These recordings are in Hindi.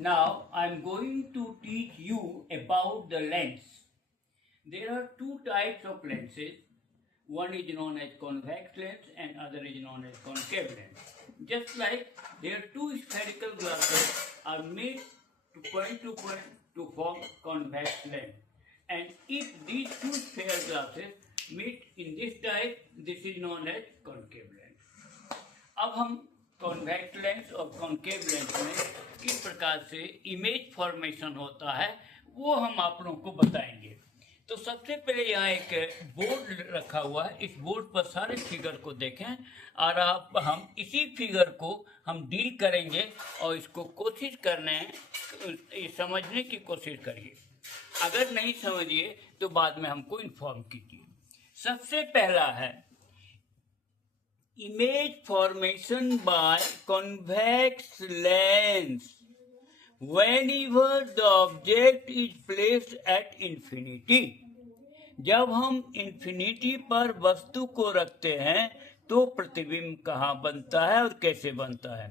Now I am going to teach you about the lens. There are two types of lenses. One is known as convex lens and other is known as concave lens. Just like their two spherical glasses are made to point to form convex lens. And if these two sphere glasses meet in this type, this is known as concave lens. अब हम कॉन्वेक्स लेंस और कॉन्केव लेंस में किस प्रकार से इमेज फॉर्मेशन होता है वो हम आप लोगों को बताएंगे। तो सबसे पहले यहाँ एक बोर्ड रखा हुआ है, इस बोर्ड पर सारे फिगर को देखें और आप हम इसी फिगर को हम डील करेंगे और इसको कोशिश समझने की कोशिश करिए। अगर नहीं समझिए तो बाद में हमको इन्फॉर्म कीजिए। सबसे पहला है image formation by convex lens whenever the object is placed at infinity। जब हम इंफिनिटी पर वस्तु को रखते हैं तो प्रतिबिंब कहाँ बनता है और कैसे बनता है।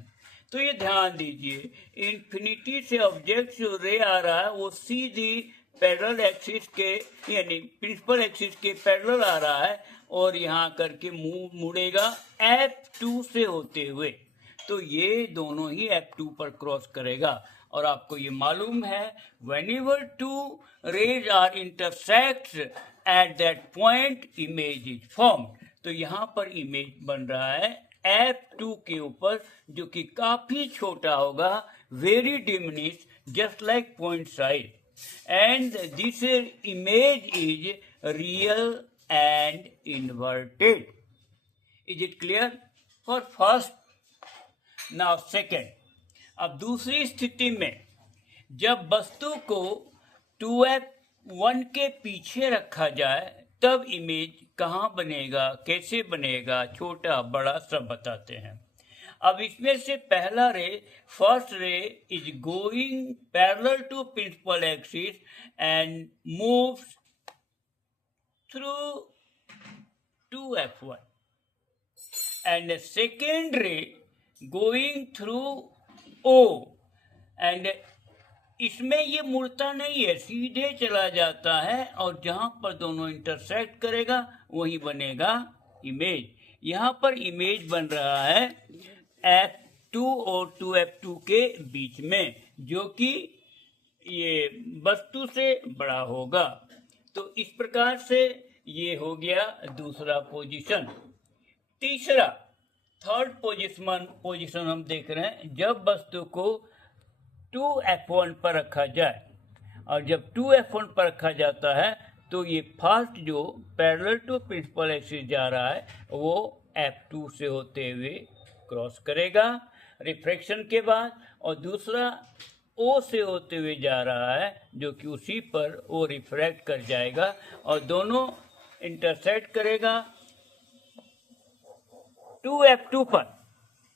तो ये ध्यान दीजिए, इंफिनिटी से ऑब्जेक्ट जो रे आ रहा है वो सीधी पैरेलल एक्सिस के यानी प्रिंसिपल एक्सिस के पैरेलल आ रहा है और यहाँ करके मुड़ेगा F2 से होते हुए। तो ये दोनों ही F2 पर क्रॉस करेगा और आपको ये मालूम है whenever two rays are intersects at that point image is formed। तो यहाँ पर इमेज बन रहा है F2 के ऊपर जो कि काफी छोटा होगा, very diminished just like point size, and this image is real and inverted। Is it clear? For first, now second। अब दूसरी स्थिति में जब वस्तु को 2f1 के पीछे रखा जाए तब इमेज कहाँ बनेगा, कैसे बनेगा, छोटा बड़ा सब बताते हैं। अब इसमें से पहला ray, first ray is going parallel to principal axis and moves through 2f1 and the second ray going through O, and इसमें ये मुड़ता नहीं है, सीधे चला जाता है और जहां पर दोनों इंटरसेक्ट करेगा वहीं बनेगा इमेज। यहाँ पर इमेज बन रहा है F2 और 2f2 के बीच में जो कि ये वस्तु से बड़ा होगा। तो इस प्रकार से ये हो गया दूसरा पोजीशन। तीसरा थर्ड पोजीशन हम देख रहे हैं जब वस्तु को 2f1 पर रखा जाए, और जब 2f1 पर रखा जाता है तो ये फर्स्ट जो पैरेलल टू प्रिंसिपल एक्सिस जा रहा है वो f2 से होते हुए क्रॉस करेगा रिफ्रैक्शन के बाद, और दूसरा O से होते हुए जा रहा है जो कि उसी पर वो रिफ्रैक्ट कर जाएगा और दोनों इंटरसेक्ट करेगा 2f2 पर।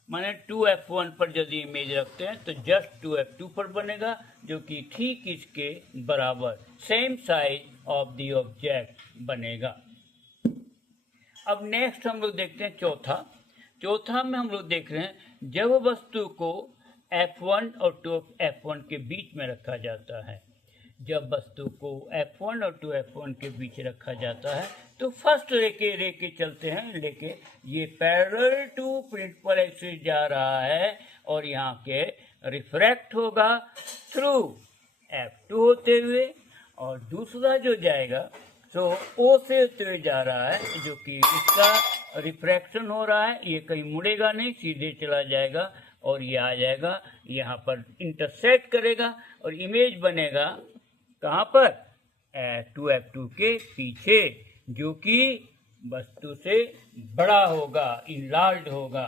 माने 2f1 पर यदि इमेज रखते हैं तो जस्ट 2f2 पर बनेगा जो कि ठीक इसके बराबर same size of the object बनेगा। अब नेक्स्ट हम लोग देखते हैं चौथा में हम लोग देख रहे हैं जब वस्तु को F1 और 2f1 के बीच में रखा जाता है। जब वस्तु को F1 और 2f1 के बीच रखा जाता है तो फर्स्ट रे के चलते हैं लेके ये पैरेलल टू प्रिंसिपल एक्सिस जा रहा है और यहाँ के रिफ्रैक्ट होगा थ्रू F2 होते हुए, और दूसरा जो जाएगा तो O से होते हुए जा रहा है जो कि इसका रिफ्रैक्शन हो रहा है, ये कहीं मुड़ेगा नहीं, सीधे चला जाएगा और ये आ जाएगा यहाँ पर इंटरसेक्ट करेगा और इमेज बनेगा कहाँ पर 2f2 के पीछे जो कि वस्तु से बड़ा होगा, इनलार्ज होगा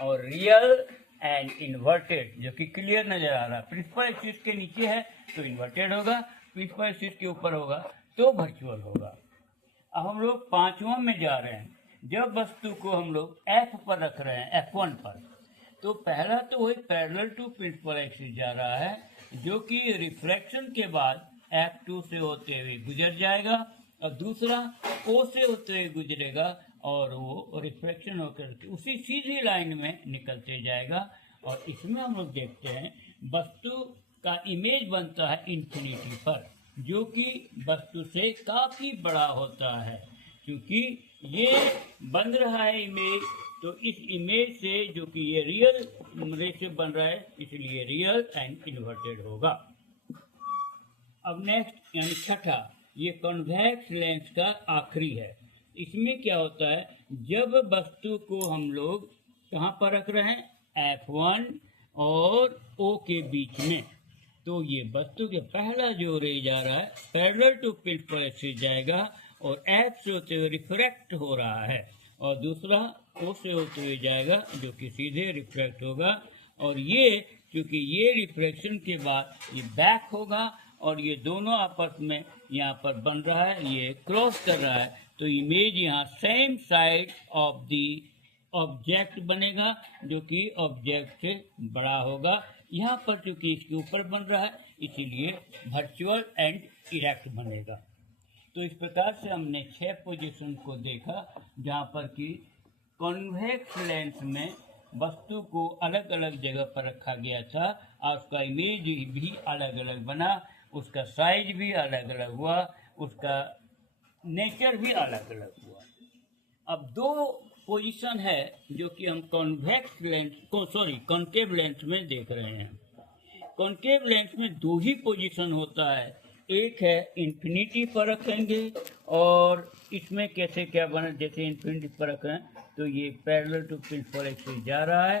और रियल एंड इन्वर्टेड जो कि क्लियर नजर आ रहा है। प्रिंसिपल एक्सिस के नीचे है तो इन्वर्टेड होगा, प्रिंसिपल एक्सिस के ऊपर होगा तो वर्चुअल होगा। अब हम लोग पांचवा में जा रहे हैं। जब वस्तु को हम लोग F पर रख रहे हैं F1 पर, तो पहला तो वही पैरेलल टू प्रिंसिपल एक्सिस जा रहा है जो कि रिफ्रैक्शन के बाद F2 से होते हुए गुजर जाएगा और दूसरा O से होते हुए गुजरेगा और वो रिफ्रैक्शन होकर उसी सीधी लाइन में निकलते जाएगा। और इसमें हम लोग देखते हैं वस्तु का इमेज बनता है इन्फिनिटी पर, जो कि वस्तु से काफ़ी बड़ा होता है। क्योंकि ये बन रहा है इमेज, तो इस इमेज से जो कि ये रियल रे से बन रहा है, इसलिए रियल एंड इन्वर्टेड होगा। अब नेक्स्ट यानी छठा, ये कॉन्वेक्स लेंस का आखिरी है। इसमें क्या होता है, जब वस्तु को हम लोग कहाँ पर रख रहे हैं, F1 और O के बीच में, तो ये वस्तु के पहला जो रे जा रहा है पैरेलल टू प्रिंसिपल एक्सिस जाएगा और F से होते हुए रिफ्रैक्ट हो रहा है, और दूसरा O से होते हुए जाएगा जो कि सीधे रिफ्रैक्ट होगा। और ये क्योंकि ये रिफ्रैक्शन के बाद ये बैक होगा और ये दोनों आपस में यहाँ पर बन रहा है, ये क्रॉस कर रहा है, तो इमेज यहाँ same side of the object बनेगा, जो कि ऑब्जेक्ट से बड़ा होगा। यहाँ पर चूंकि इसके ऊपर बन रहा है, इसीलिए वर्चुअल एंड इरेक्ट बनेगा। तो इस प्रकार से हमने 6 पोजीशन को देखा, जहाँ पर कि कॉन्वेक्स लेंस में वस्तु को अलग अलग जगह पर रखा गया था और उसका इमेज भी अलग अलग बना, उसका साइज भी अलग अलग हुआ, उसका नेचर भी अलग अलग हुआ। अब 2 पोजीशन है जो कि हम कॉन्वेक्स लेंस को कॉन्केव लेंस में देख रहे हैं। कॉन्केव लेंस में 2 ही पोजीशन होता है, एक है इन्फिनिटी पर रखेंगे, और इसमें कैसे क्या बना, जैसे इन्फिनिटी पर रखें तो ये पैरेलल टू प्रिंसिपल एक्सिस जा रहा है,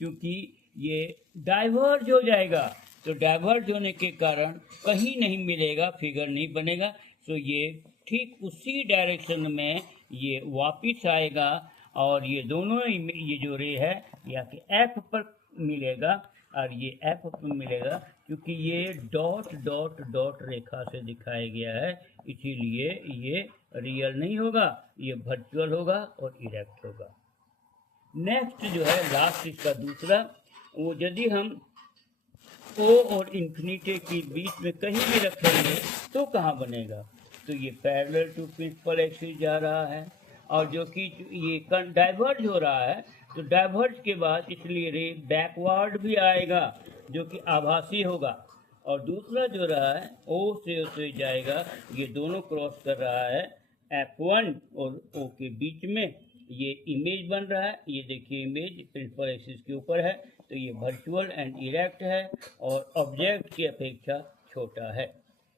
क्योंकि ये डाइवर्ज हो जाएगा, तो डाइवर्ज होने के कारण कहीं नहीं मिलेगा, फिगर नहीं बनेगा, तो ये ठीक उसी डायरेक्शन में ये वापिस आएगा और ये दोनों ये जो रे है या कि F पर मिलेगा और ये F पर मिलेगा, क्योंकि ये डॉट डॉट डॉट रेखा से दिखाया गया है, इसीलिए ये रियल नहीं होगा, ये वर्चुअल होगा और इरेक्ट होगा। नेक्स्ट जो है लास्ट इसका दूसरा, वो यदि हम O और इन्फिनिटी के बीच में कहीं भी रखेंगे तो कहाँ बनेगा, तो ये पैरेलल टू प्रिंसिपल एक्सिस जा रहा है, और जो कि ये डाइवर्ज हो रहा है, तो डाइवर्ज के बाद इसलिए रे बैकवर्ड भी आएगा, जो कि आभासी होगा, और दूसरा जो रहा है O से होते जाएगा, ये दोनों क्रॉस कर रहा है F1 और O के बीच में, ये इमेज बन रहा है, ये देखिए इमेज प्रिंसिपल एक्सिस के ऊपर है, तो ये वर्चुअल एंड इरेक्ट है और ऑब्जेक्ट की अपेक्षा छोटा है।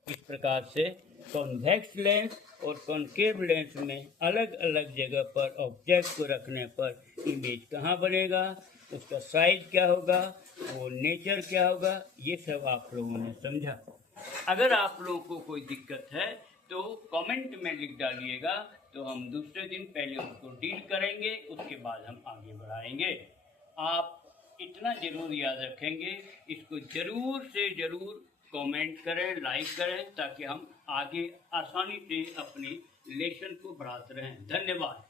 इस प्रकार से कॉन्वेक्स लेंस और कॉन्केव लेंस में अलग अलग जगह पर ऑब्जेक्ट को रखने पर इमेज कहाँ बनेगा, उसका साइज क्या होगा, वो नेचर क्या होगा, ये सब आप लोगों ने समझा। अगर आप लोगों को कोई दिक्कत है तो कमेंट में लिख डालिएगा, तो हम दूसरे दिन पहले उसको डील करेंगे, उसके बाद हम आगे बढ़ाएंगे। आप इतना ज़रूर याद रखेंगे, इसको ज़रूर से ज़रूर कमेंट करें, लाइक करें, ताकि हम आगे आसानी से अपनी लेसन को बढ़ाते रहें। धन्यवाद।